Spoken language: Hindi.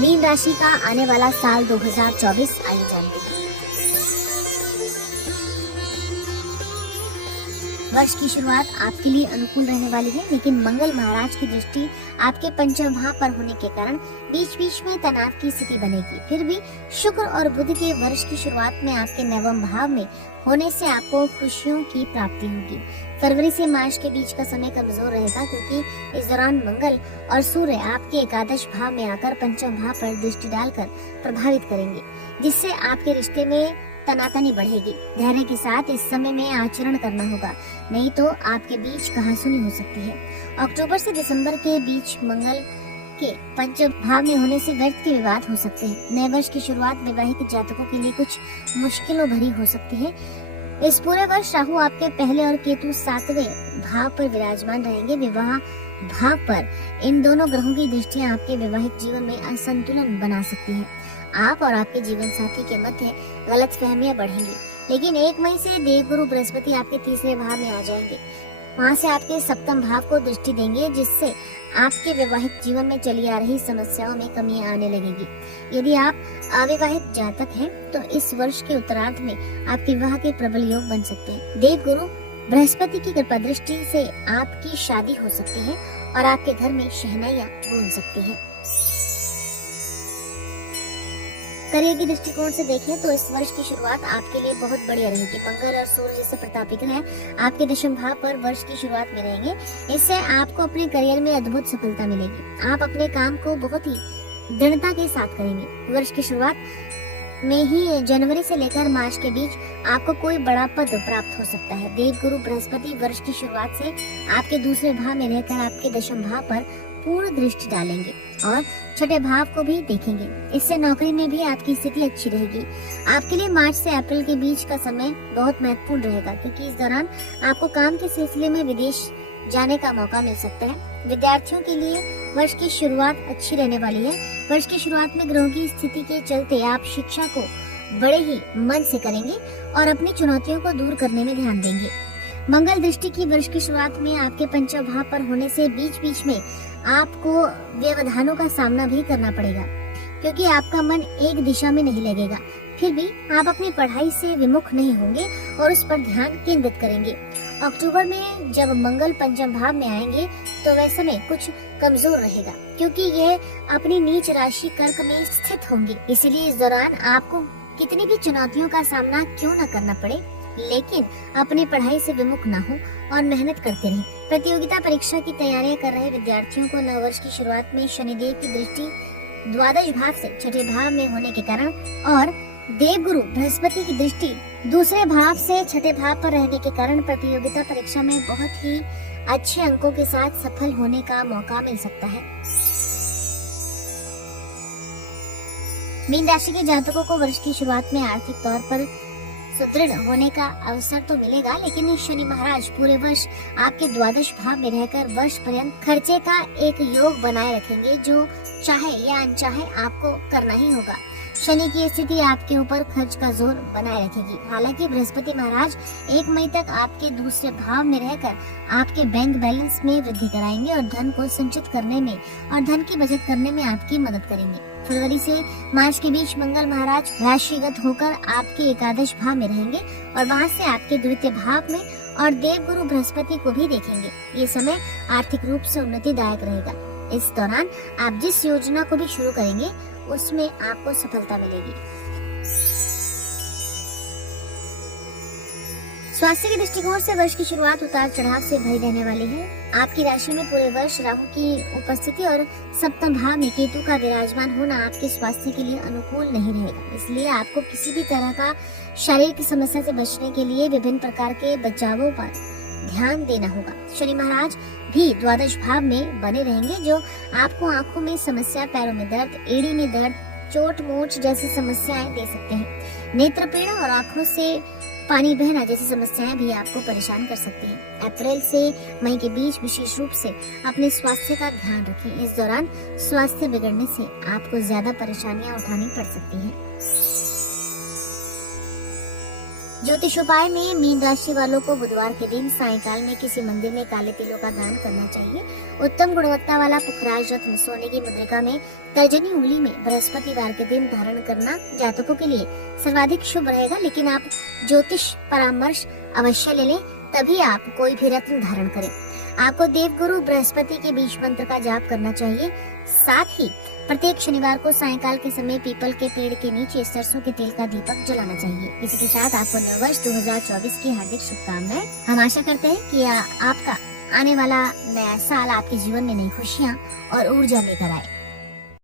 मीन राशि का आने वाला साल 2024 आइए जानते हैं। वर्ष की शुरुआत आपके लिए अनुकूल रहने वाली है, लेकिन मंगल महाराज की दृष्टि आपके पंचम भाव पर होने के कारण बीच बीच में तनाव की स्थिति बनेगी। फिर भी शुक्र और बुध के वर्ष की शुरुआत में आपके नवम भाव में होने से आपको खुशियों की प्राप्ति होगी। फरवरी से मार्च के बीच का समय कमजोर रहेगा, क्योंकि इस दौरान मंगल और सूर्य आपके एकादश भाव में आकर पंचम भाव पर दृष्टि डालकर प्रभावित करेंगे, जिससे आपके रिश्ते में तनातनी बढ़ेगी। धैर्य के साथ इस समय में आचरण करना होगा, नहीं तो आपके बीच कहासुनी हो सकती है। अक्टूबर से दिसंबर के बीच मंगल के पंचम भाव में होने से व्यर्थ के विवाद हो सकते हैं। नए वर्ष की शुरुआत वैवाहिक जातकों के लिए कुछ मुश्किलों भरी हो सकती है। इस पूरे वर्ष राहु आपके पहले और केतु 7वें भाव पर विराजमान रहेंगे। विवाह भाव पर इन दोनों ग्रहों की दृष्टियां आपके वैवाहिक जीवन में असंतुलन बना सकती है। आप और आपके जीवन साथी के मध्य गलतफहमियां बढ़ेंगी, लेकिन 1 मई से देवगुरु बृहस्पति आपके तीसरे भाव में आ जाएंगे। वहां से आपके सप्तम भाव को दृष्टि देंगे, जिससे आपके वैवाहिक जीवन में चली आ रही समस्याओं में कमी आने लगेगी। यदि आप अविवाहित जातक हैं, तो इस वर्ष के उत्तरार्ध में आपके विवाह के प्रबल योग बन सकते हैं। देवगुरु बृहस्पति की कृपा दृष्टि से आपकी शादी हो सकती है और आपके घर में शहनाइयां गूंज सकती है। करियर की दृष्टिकोण से देखें तो इस वर्ष की शुरुआत आपके लिए बहुत बढ़िया रहेगी। मंगल और सूर्य जैसे प्रतापी ग्रह आपके दशम भाव पर वर्ष की शुरुआत में रहेंगे। इससे आपको अपने करियर में अद्भुत सफलता मिलेगी। आप अपने काम को बहुत ही दृढ़ता के साथ करेंगे। वर्ष की शुरुआत में ही जनवरी से लेकर मार्च के बीच आपको कोई बड़ा पद प्राप्त हो सकता है। देवगुरु बृहस्पति वर्ष की शुरुआत से आपके दूसरे भाव में रहकर आपके दशम भाव पर पूर्ण दृष्टि डालेंगे और छठे भाव को भी देखेंगे। इससे नौकरी में भी आपकी स्थिति अच्छी रहेगी। आपके लिए मार्च से अप्रैल के बीच का समय बहुत महत्वपूर्ण रहेगा, क्योंकि इस दौरान आपको काम के सिलसिले में विदेश जाने का मौका मिल सकता है। विद्यार्थियों के लिए वर्ष की शुरुआत अच्छी रहने वाली है। वर्ष की शुरुआत में ग्रहों की स्थिति के चलते आप शिक्षा को बड़े ही मन से करेंगे और अपनी चुनौतियों को दूर करने में ध्यान देंगे। मंगल दृष्टि की वर्ष की शुरुआत में आपके पंचम भाव पर होने से बीच बीच में आपको व्यवधानों का सामना भी करना पड़ेगा, क्योंकि आपका मन एक दिशा में नहीं लगेगा। फिर भी आप अपनी पढ़ाई से विमुख नहीं होंगे और उस पर ध्यान केंद्रित करेंगे। अक्टूबर में जब मंगल पंचम भाव में आएंगे तो वह समय कुछ कमजोर रहेगा, क्योंकि यह अपनी नीच राशि कर्क में स्थित होंगे। इसलिए इस दौरान आपको कितनी भी चुनौतियों का सामना क्यों न करना पड़े, लेकिन अपनी पढ़ाई से विमुख न हो और मेहनत करते रहें। प्रतियोगिता परीक्षा की तैयारियां कर रहे विद्यार्थियों को नववर्ष की शुरुआत में शनिदेव की दृष्टि द्वादश भाव से छठे भाव में होने के कारण और देवगुरु बृहस्पति की दृष्टि दूसरे भाव से छठे भाव पर रहने के कारण प्रतियोगिता परीक्षा में बहुत ही अच्छे अंकों के साथ सफल होने का मौका मिल सकता है। मीन राशि के जातकों को वर्ष की शुरुआत में आर्थिक तौर पर सुदृढ़ होने का अवसर तो मिलेगा, लेकिन शनि महाराज पूरे वर्ष आपके द्वादश भाव में रहकर वर्ष पर्यंत खर्चे का एक योग बनाए रखेंगे, जो चाहे या अनचाहे आपको करना ही होगा। शनि की स्थिति आपके ऊपर खर्च का जोर बनाए रखेगी। हालांकि बृहस्पति महाराज 1 मई तक आपके दूसरे भाव में रहकर आपके बैंक बैलेंस में वृद्धि कराएंगे और धन को संचित करने में और धन की बचत करने में आपकी मदद करेंगे। फरवरी से मार्च के बीच मंगल महाराज राशिगत होकर आपके एकादश भाव में रहेंगे और वहां से आपके द्वितीय भाव में और देवगुरु बृहस्पति को भी देखेंगे। ये समय आर्थिक रूप से उन्नतिदायक रहेगा। इस दौरान आप जिस योजना को भी शुरू करेंगे उसमें आपको सफलता मिलेगी। स्वास्थ्य के दृष्टिकोण से वर्ष की शुरुआत उतार चढ़ाव से भरी रहने वाली है। आपकी राशि में पूरे वर्ष राहु की उपस्थिति और सप्तम भाव में केतु का विराजमान होना आपके स्वास्थ्य के लिए अनुकूल नहीं रहेगा। इसलिए आपको किसी भी तरह का शारीरिक समस्या से बचने के लिए विभिन्न प्रकार के बचावों पर ध्यान देना होगा। शनि महाराज भी द्वादश भाव में बने रहेंगे, जो आपको आंखों में समस्या, पैरों में दर्द, एड़ी में दर्द, चोट मोच जैसी समस्याएं दे सकते हैं। नेत्र पीड़ा और आंखों से पानी बहना जैसी समस्याएं भी आपको परेशान कर सकती हैं। अप्रैल से मई के बीच विशेष रूप से अपने स्वास्थ्य का ध्यान रखें। इस दौरान स्वास्थ्य बिगड़ने से आपको ज्यादा परेशानियां उठानी पड़ सकती हैं। ज्योतिष उपाय में मीन राशि वालों को बुधवार के दिन सायंकाल में किसी मंदिर में काले तिलों का दान करना चाहिए। उत्तम गुणवत्ता वाला पुखराज रत्न सोने की मुद्रिका में तर्जनी उंगली में बृहस्पतिवार के दिन धारण करना जातकों के लिए सर्वाधिक शुभ रहेगा, लेकिन आप ज्योतिष परामर्श अवश्य ले लें, तभी आप कोई भी रत्न धारण करें। आपको देवगुरु बृहस्पति के बीज मंत्र का जाप करना चाहिए। साथ ही प्रत्येक शनिवार को सायंकाल के समय पीपल के पेड़ के नीचे सरसों के तेल का दीपक जलाना चाहिए। इसी के साथ आपको नववर्ष 2024 की हार्दिक शुभकामनाएं। हम आशा करते हैं कि आपका आने वाला नया साल आपके जीवन में नई खुशियाँ और ऊर्जा लेकर आए।